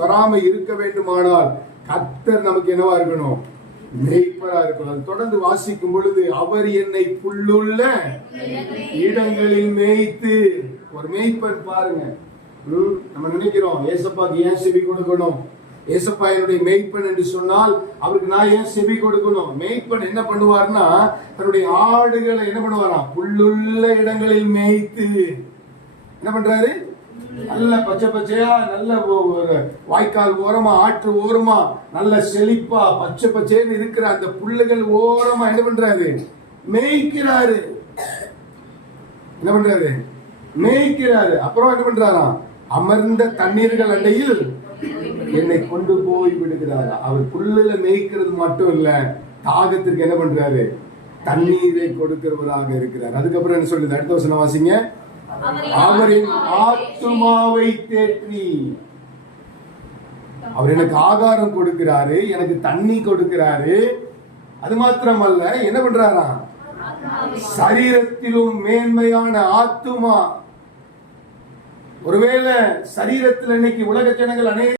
வராம இருக்க வேண்டுமானால் கர்த்தர் நமக்கு என்னவா இருக்கணும்? மேய்ப்பரா இருக்கணும். தொடர்ந்து வாசிக்கும் பொழுது அவர் என்னை புல்லுள்ள இடங்களில் மேய்த்து. ஒரு மேய்ப்பர் பாருங்க, நம்ம நினைக்கிறோம் ஏசப்பாக்கு ஏன் செவி கொடுக்கணும், ஏசப்பா என்னுடைய மேய்ப்பன் என்று சொன்னால் அவருக்கு நான் ஏன் செவி கொடுக்கணும்? மேய்ப்பன் என்ன பண்ணுவார்னா தன்னுடைய ஆடுகளை என்ன பண்ணுவாராம்? புல்லுள்ள இடங்களில் மேய்த்து என்ன பண்றாரு? நல்ல பச்சை பச்சையா, நல்ல வாய்க்கால் ஓரமா, ஆற்று ஓரமா, நல்ல செழிப்பா பச்சை பச்சைன்னு இருக்கிற அந்த புல்லுகள் ஓரமா என்ன பண்றாரு? மேய்க்கிறாரு. என்ன பண்றாரு? மேய்க்கிறாரு. அப்புறம் என்ன பண்றாராம்? அமர்ந்த தண்ணீர்கள் அண்டையில் என்னை கொண்டு போய் விடுகிறாரு. அவர் புல்லுல மேய்க்கிறது மட்டும் இல்ல, தாகத்திற்கு என்ன பண்றாரு? தண்ணீரை கொடுக்கிறவராக இருக்கிறார். அதுக்கப்புறம் என்ன சொல்லுது? அடுத்த வசனம் வாசிங்க. அவரின் ஆத்துமாவை தேற்றி. அவர் எனக்கு ஆகாரம் கொடுக்கிறாரு, எனக்கு தண்ணி கொடுக்கிறாரு. அது மாத்திரமல்ல, என்ன பண்றாராம்? சரீரத்திலும் மேன்மையான ஆத்துமா. ஒருவேளை சரீரத்தில் இன்னைக்கு உலக ஜனங்கள் அநேக